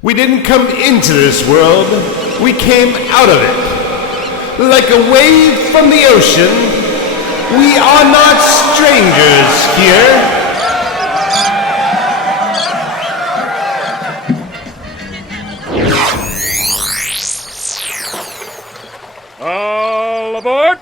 We didn't come into this world, we came out of it. Like a wave from the ocean, we are not strangers here. All aboard!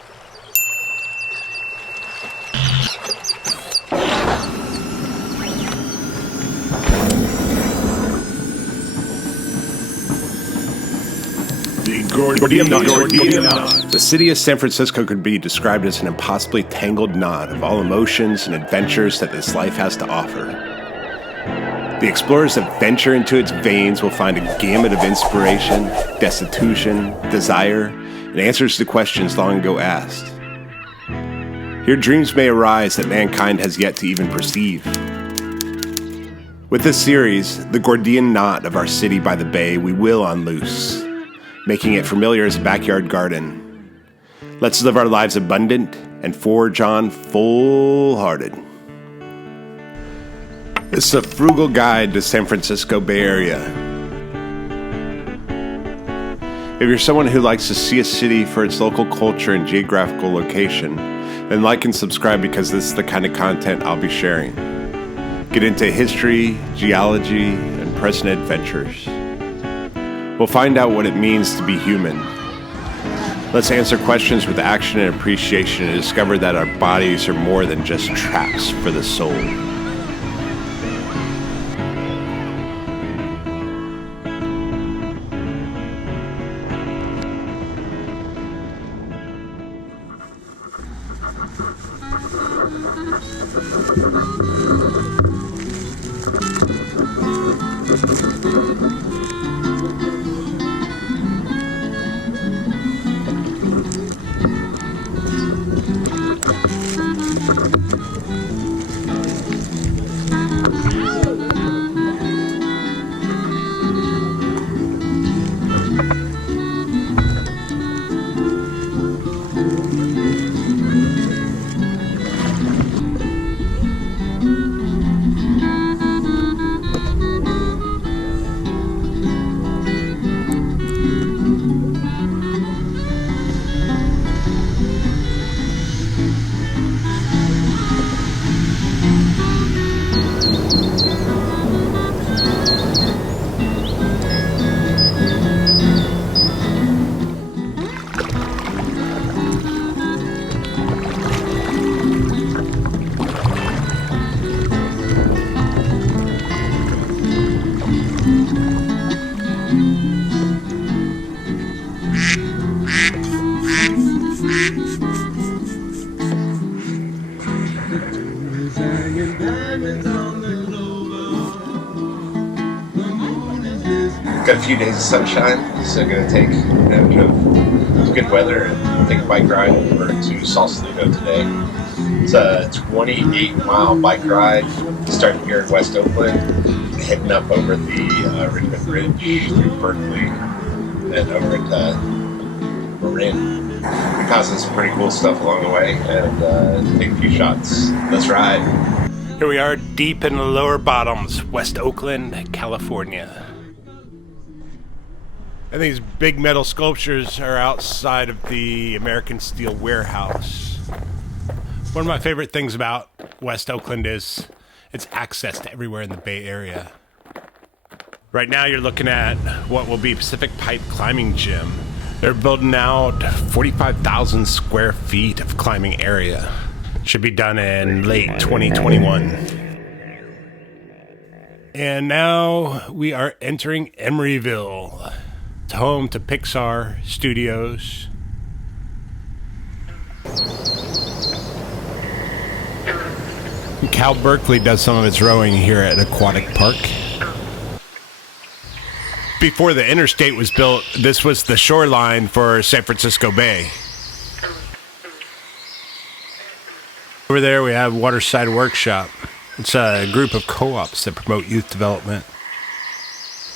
The city of San Francisco could be described as an impossibly tangled knot of all emotions and adventures that this life has to offer. The explorers that venture into its veins will find a gamut of inspiration, destitution, desire, and answers to questions long ago asked. Here dreams may arise that mankind has yet to even perceive. With this series, the Gordian knot of our city by the bay, we will unloose, making it familiar as a backyard garden. Let's live our lives abundant and forge on full-hearted. This is a frugal guide to San Francisco Bay Area. If you're someone who likes to see a city for its local culture and geographical location, then like and subscribe because this is the kind of content I'll be sharing. Get into history, geology, and present adventures. We'll find out what it means to be human. Let's answer questions with action and appreciation and discover that our bodies are more than just traps for the soul. Got a few days of sunshine, so going to take advantage of good weather and take a bike ride over to Sausalito today. It's a 28-mile bike ride starting here in West Oakland, heading up over the Richmond Bridge through Berkeley and over to Marin. We're causing some pretty cool stuff along the way and take a few shots. Let's ride. Here we are deep in the lower bottoms, West Oakland, California. And these big metal sculptures are outside of the American Steel warehouse. One of my favorite things about West Oakland is its access to everywhere in the Bay Area. Right now you're looking at what will be Pacific Pipe Climbing Gym. They're building out 45,000 square feet of climbing area. Should be done in late 2021. And now we are entering Emeryville. It's home to Pixar Studios. Cal Berkeley does some of its rowing here at Aquatic Park. Before the interstate was built, this was the shoreline for San Francisco Bay. Over there we have Watershed Workshop. It's a group of co-ops that promote youth development.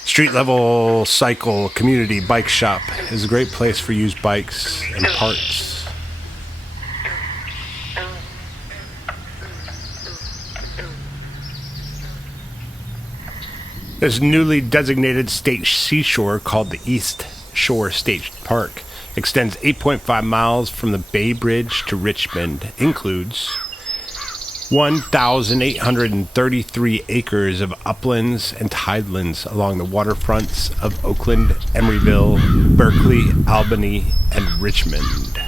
Street level cycle community bike shop is a great place for used bikes and parts. This newly designated state seashore, called the East Shore State Park, extends 8.5 miles from the Bay Bridge to Richmond, includes 1,833 acres of uplands and tidelands along the waterfronts of Oakland, Emeryville, Berkeley, Albany, and Richmond.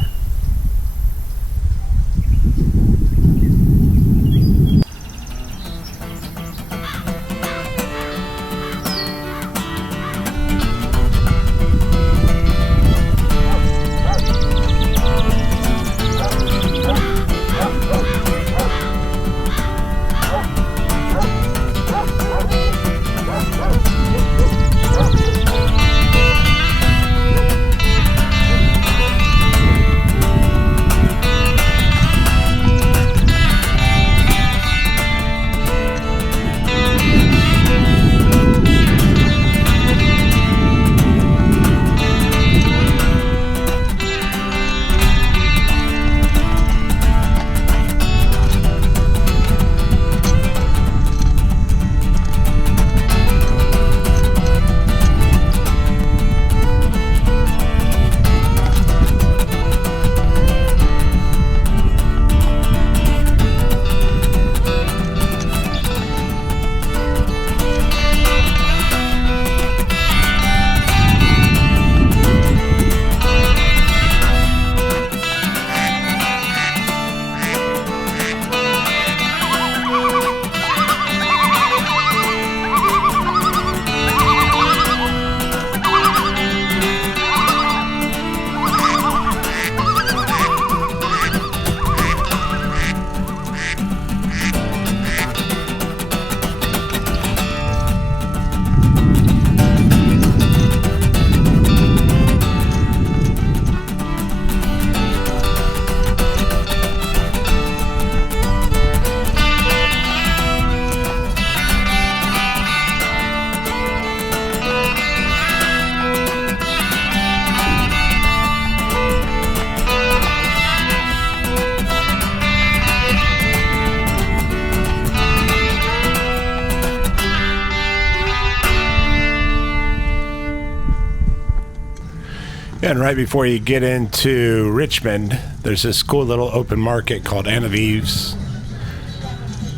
And right before you get into Richmond, there's this cool little open market called Emeryville's.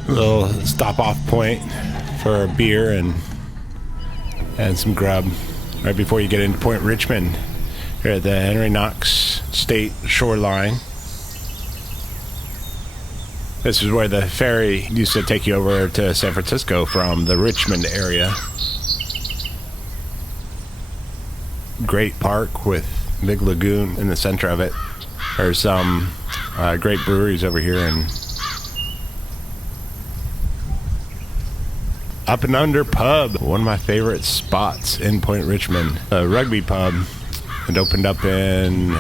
A little stop-off point for a beer and some grub. Right before you get into Point Richmond, here at the Henry Knox State Shoreline. This is where the ferry used to take you over to San Francisco from the Richmond area. Great park with big lagoon in the center of it. There's some great breweries over here, and Up and Under Pub, one of my favorite spots in Point Richmond. A rugby pub. It opened up in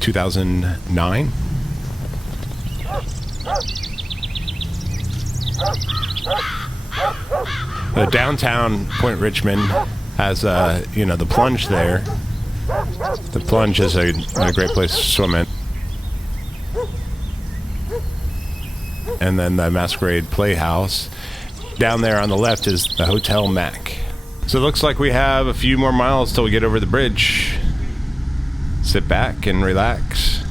2009. The downtown Point Richmond has the plunge there. The plunge is a great place to swim in. And then the Masquerade Playhouse. Down there on the left is the Hotel Mac. So it looks like we have a few more miles till we get over the bridge. Sit back and relax.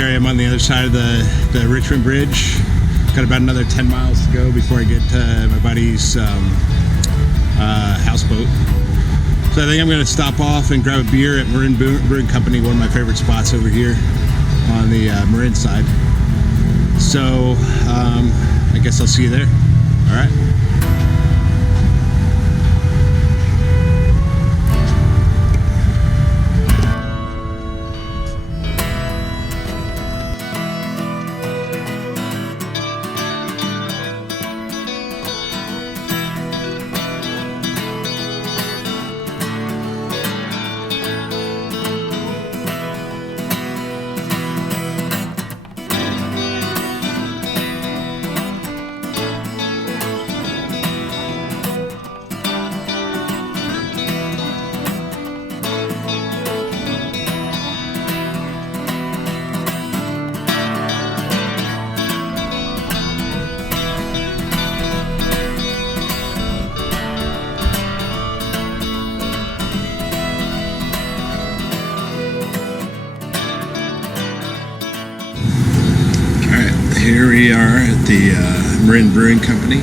here I am on the other side of the Richmond Bridge. Got about another 10 miles to go before I get to my buddy's houseboat. So I think I'm going to stop off and grab a beer at Marin Brewing Company, one of my favorite spots over here on the Marin side. So I guess I'll see you there. All right. Here we are at the Marin Brewing Company.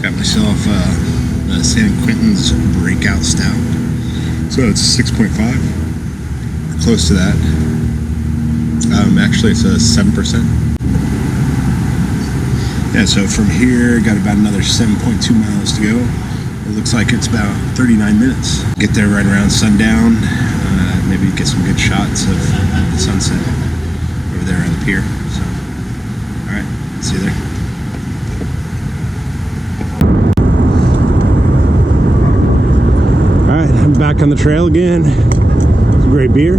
Got myself a San Quentin's Breakout Stout. So it's 6.5, or close to that. Actually, it's a 7%. Yeah, so from here, got about another 7.2 miles to go. It looks like it's about 39 minutes. Get there right around sundown. Maybe get some good shots of the sunset over there on the pier. So. Alright, see you there. Alright, I'm back on the trail again. Some great beer.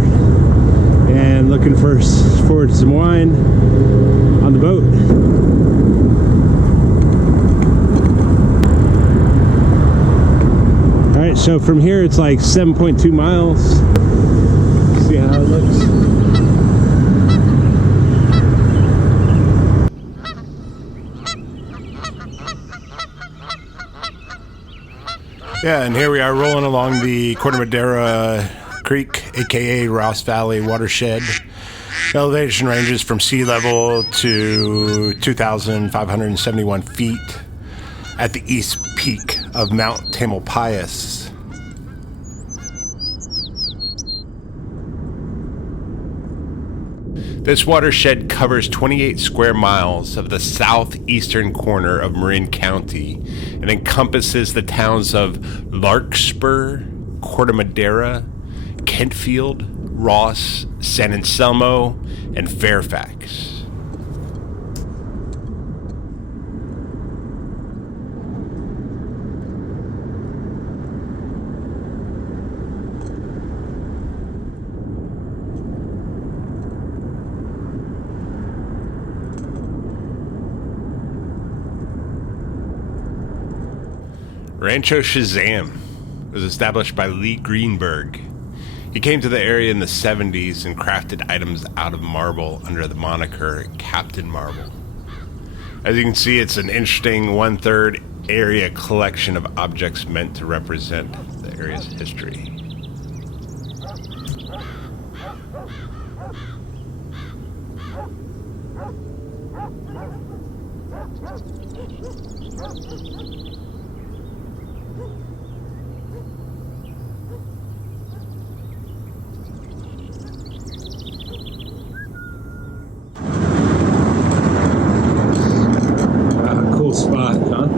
And looking forward to some wine on the boat. Alright, so from here it's like 7.2 miles. See how it looks. Yeah, and here we are rolling along the Corte Madera Creek, aka Ross Valley watershed. The elevation ranges from sea level to 2,571 feet at the east peak of Mount Tamalpais. This watershed covers 28 square miles of the southeastern corner of Marin County and encompasses the towns of Larkspur, Corte Madera, Kentfield, Ross, San Anselmo, and Fairfax. Rancho Shazam was established by Lee Greenberg. He came to the area in the 70s and crafted items out of marble under the moniker Captain Marble. As you can see, it's an interesting 1/3 area collection of objects meant to represent the area's history. Cool spot, huh?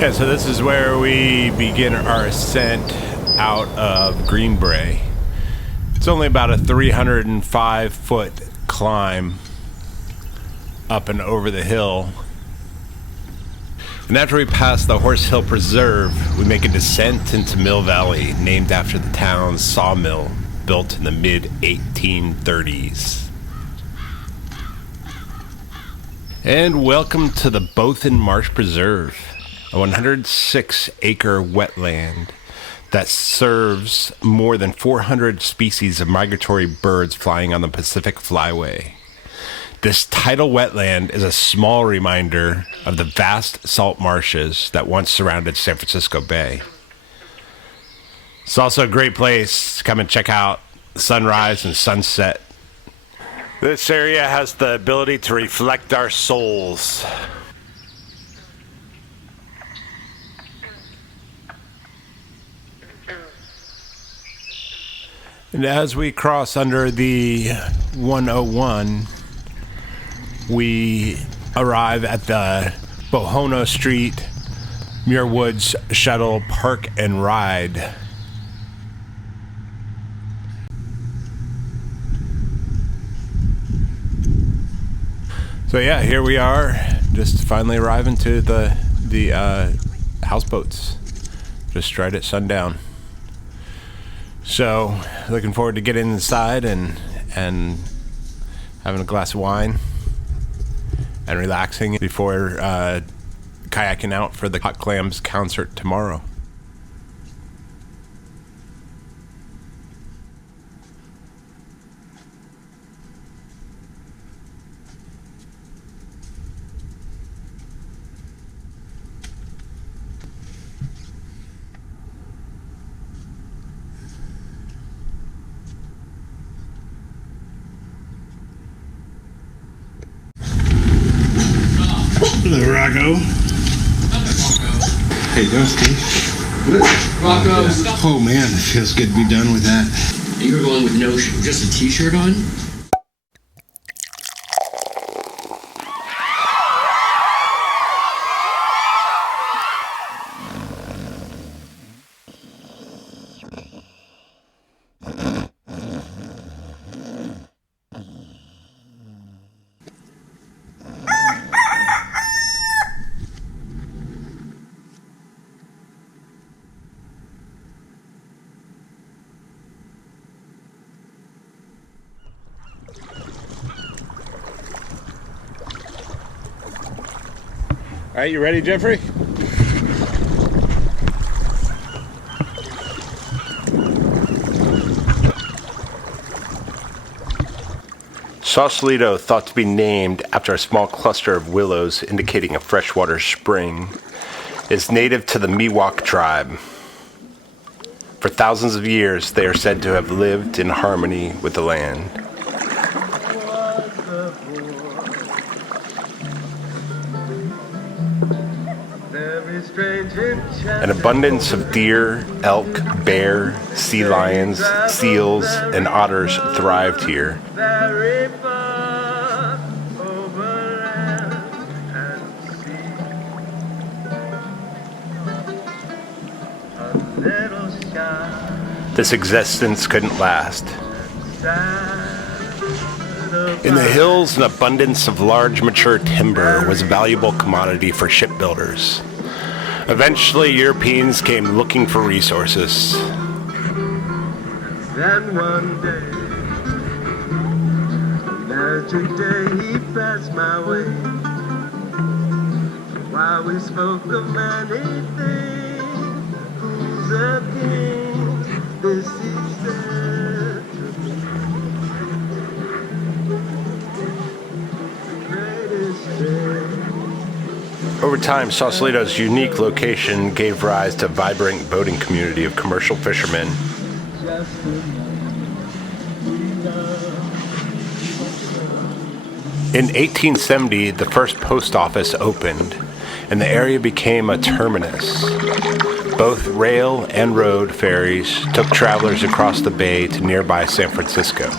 Yeah, so this is where we begin our ascent out of Greenbrae. It's only about a 305-foot climb up and over the hill. And after we pass the Horse Hill Preserve, we make a descent into Mill Valley, named after the town's sawmill, built in the mid-1830s. And welcome to the Bothan Marsh Preserve, a 106-acre wetland that serves more than 400 species of migratory birds flying on the Pacific Flyway. This tidal wetland is a small reminder of the vast salt marshes that once surrounded San Francisco Bay. It's also a great place to come and check out sunrise and sunset. This area has the ability to reflect our souls. And as we cross under the 101, we arrive at the Bohono Street Muir Woods Shuttle Park and Ride. So yeah, here we are, just finally arriving to the houseboats, just right at sundown. So, looking forward to getting inside and having a glass of wine and relaxing before kayaking out for the Clams concert tomorrow. Hello, Rocco. Hey, doing, Steve? Rocco, stop. Oh man, it feels good to be done with that. You were going with no just a t-shirt on? All right, you ready, Jeffrey? Sausalito, thought to be named after a small cluster of willows indicating a freshwater spring, is native to the Miwok tribe. For thousands of years, they are said to have lived in harmony with the land. An abundance of deer, elk, bear, sea lions, seals, and otters thrived here. This existence couldn't last. In the hills, an abundance of large mature timber was a valuable commodity for shipbuilders. Eventually, Europeans came looking for resources. Then one day, magic day, he passed my way. While we spoke of many things, who's a king? This he said to me. The greatest day. Over time, Sausalito's unique location gave rise to a vibrant boating community of commercial fishermen. In 1870, the first post office opened, and the area became a terminus. Both rail and road ferries took travelers across the bay to nearby San Francisco.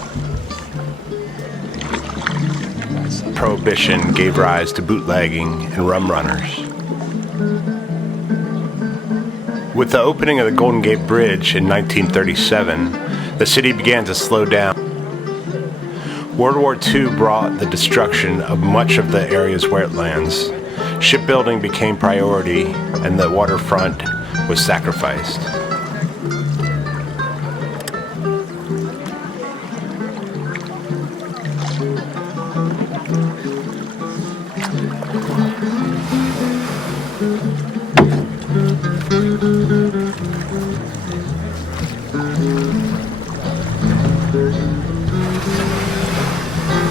Prohibition gave rise to bootlegging and rum runners. With the opening of the Golden Gate Bridge in 1937, the city began to slow down. World War II brought the destruction of much of the area's wetlands. Shipbuilding became priority, and the waterfront was sacrificed.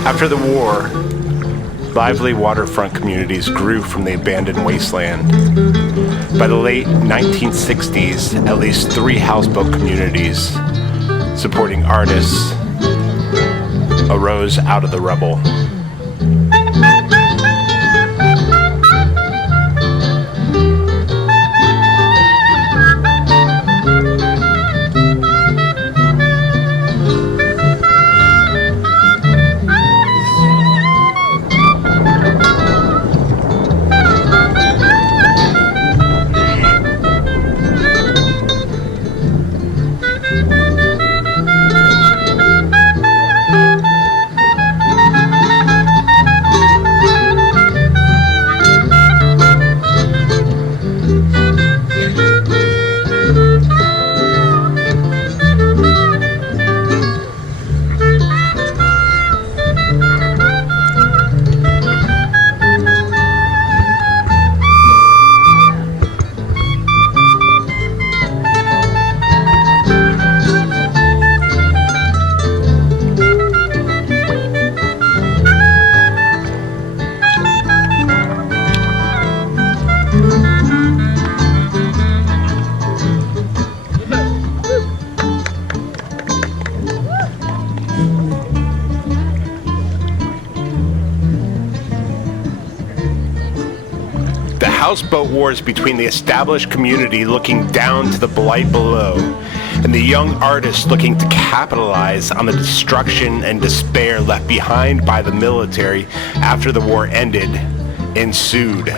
After the war, lively waterfront communities grew from the abandoned wasteland. By the late 1960s, at least 3 houseboat communities supporting artists arose out of the rubble. Houseboat wars between the established community looking down to the blight below, and the young artists looking to capitalize on the destruction and despair left behind by the military after the war ended, ensued.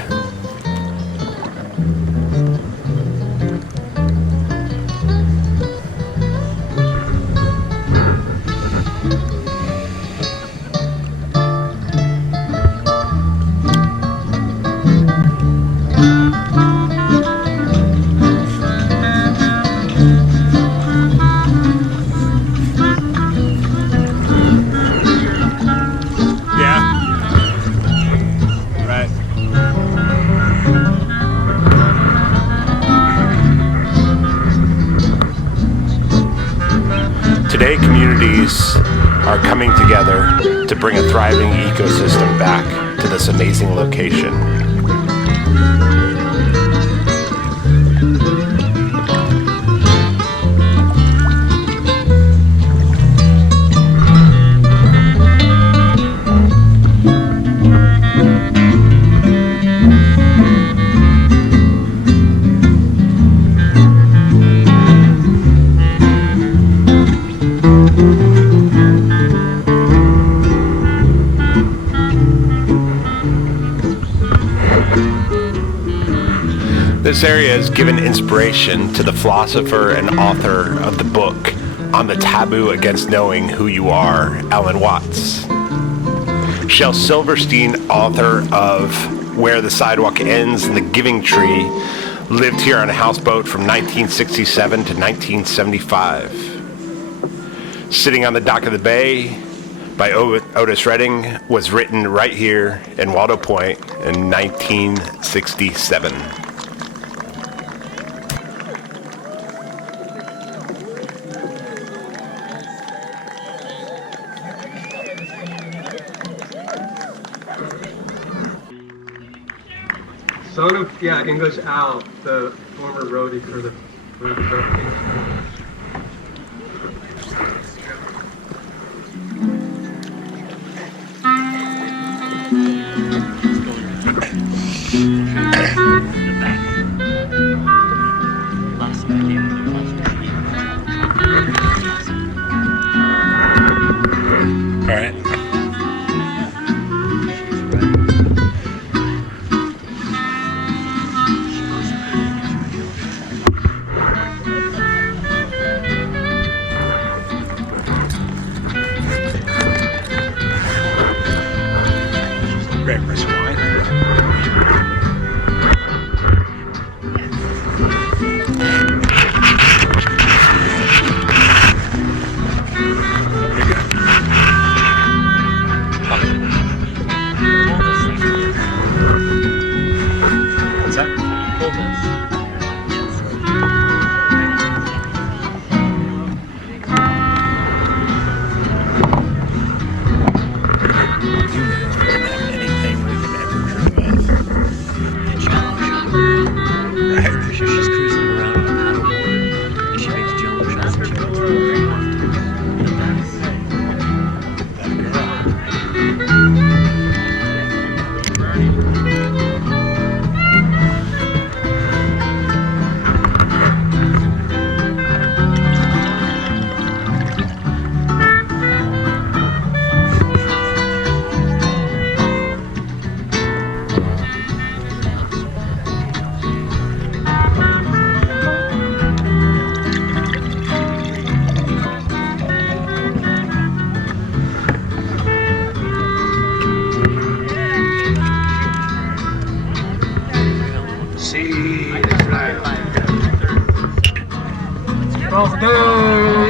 Today, communities are coming together to bring a thriving ecosystem back to this amazing location. This area has given inspiration to the philosopher and author of the book On the Taboo Against Knowing Who You Are, Alan Watts. Shel Silverstein, author of Where the Sidewalk Ends and The Giving Tree, lived here on a houseboat from 1967 to 1975. Sitting on the Dock of the Bay by Otis Redding was written right here in Waldo Point in 1967. Son of, English Al, the former roadie for the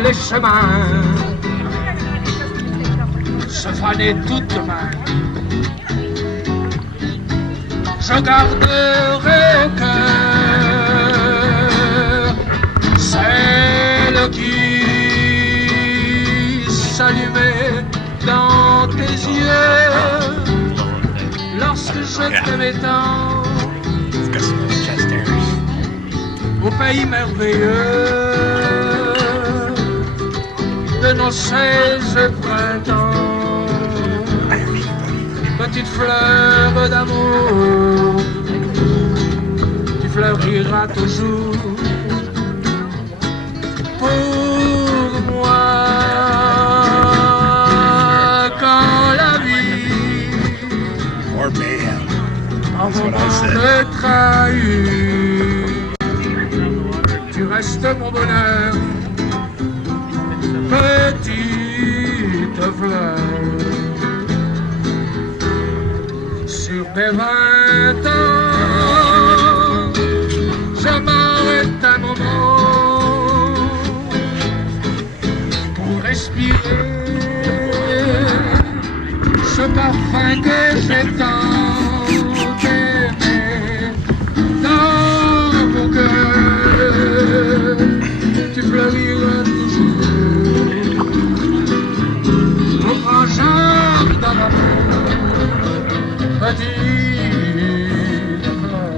les chemins se fanaient toutes de même. Je garderai au cœur celle qui s'allumait dans tes yeux lorsque je t'aimais tant au pays merveilleux de nos 16 printemps. Petite fleur d'amour, tu fleuriras toujours pour moi. Quand la vie en moment te trahit, tu restes mon bonheur, petite fleur. Sur mes 20 ans, je m'arrête un moment pour respirer ce parfum que j'ai tant aimé dans mon cœur. Tu fleuriras toujours au printemps dans l'amour. Petite fleur.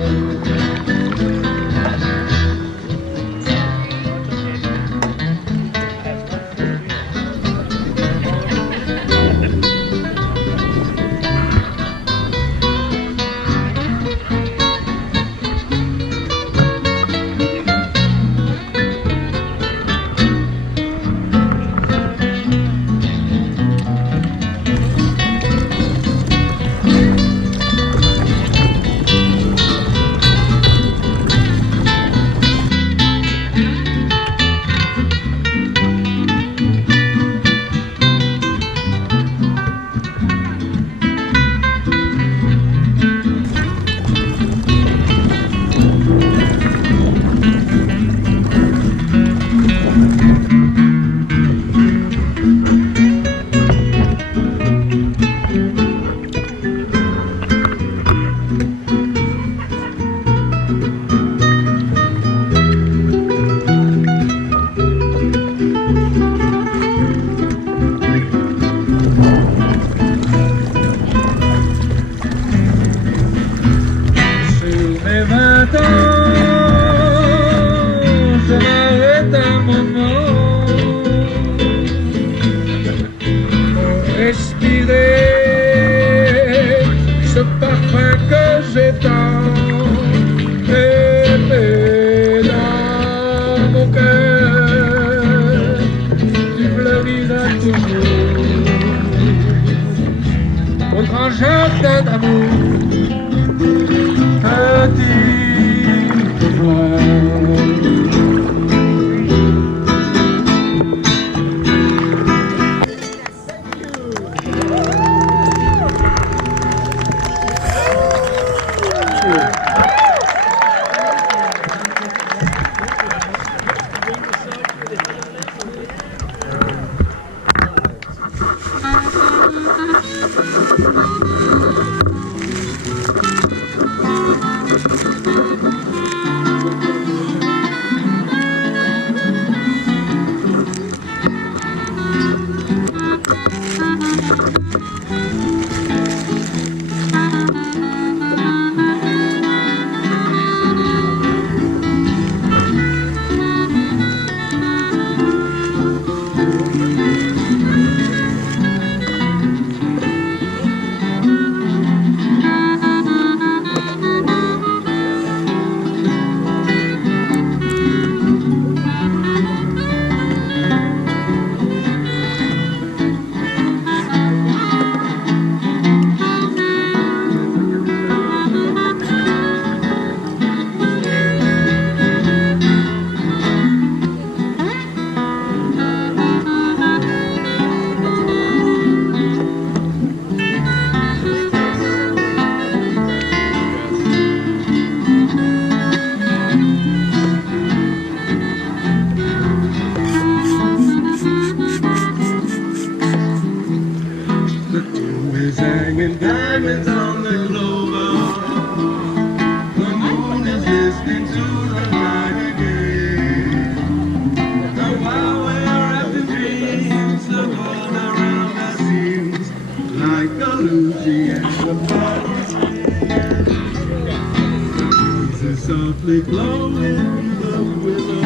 softly blowing the willow.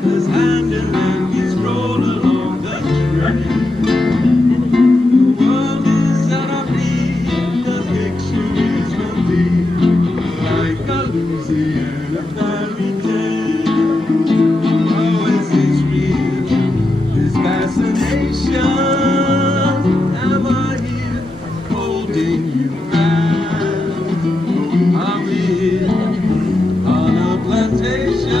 His hand in hand we stroll along the street. The world is at our feet, the picture is complete, like a Louisiana fairy tale. Always is real, his fascination. Am I here holding you back? Are we here on a plantation?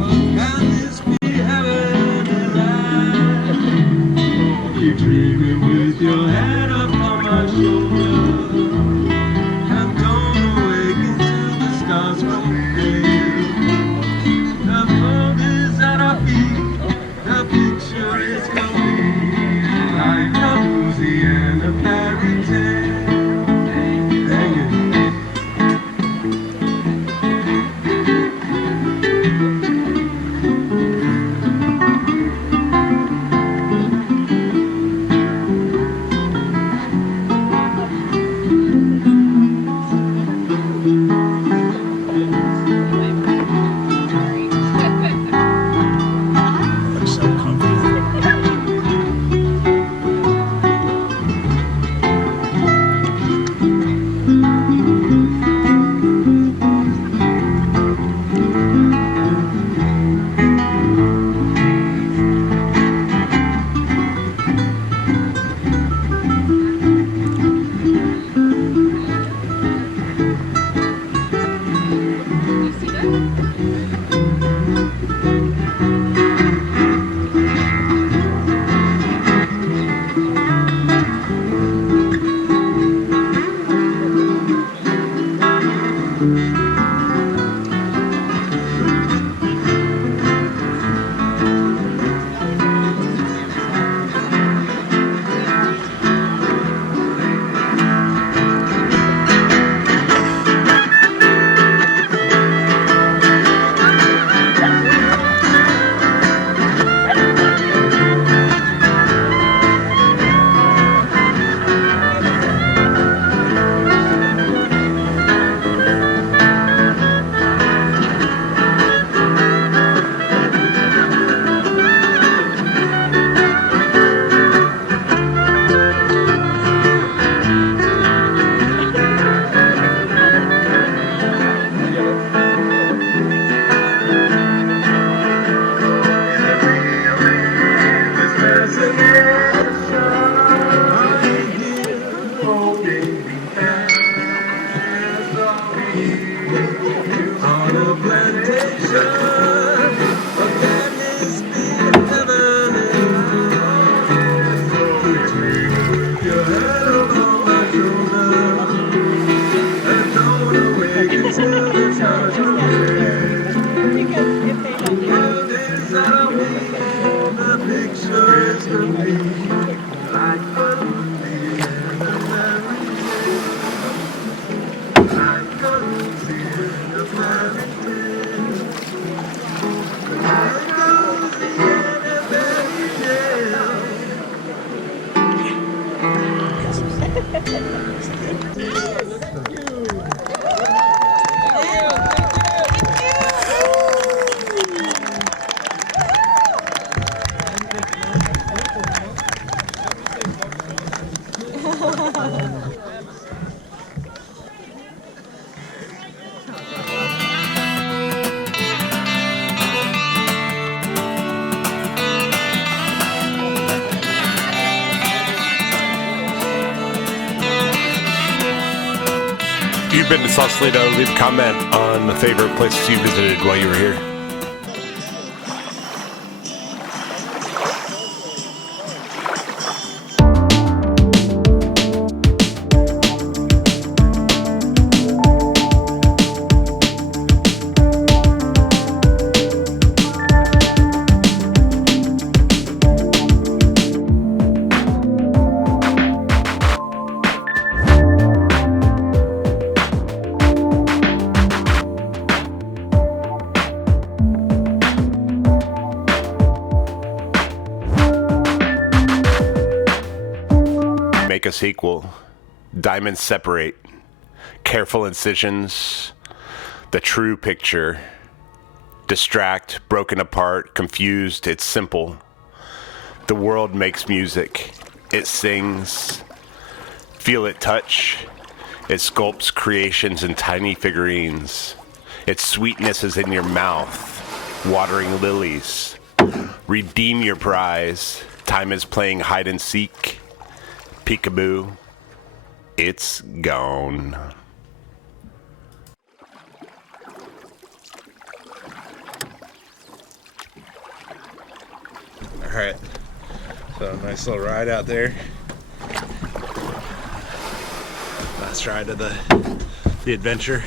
Or can this be heaven and I? Keep dreaming with your head up on my shoulder, and don't awaken till the stars grow pale. The world is at our feet, the picture is complete, like a Louisiana fairy tale. Hang it. So comfy. If you've been to Sausalito, leave a comment on the favorite places you visited while you were here. Make us equal. Diamonds separate. Careful incisions, the true picture. Distract, broken apart, confused, it's simple. The world makes music. It sings. Feel it touch. It sculpts creations in tiny figurines. Its sweetness is in your mouth, watering lilies. Redeem your prize. Time is playing hide and seek. Peekaboo. It's gone. Alright, so nice little ride out there. Last ride of the adventure.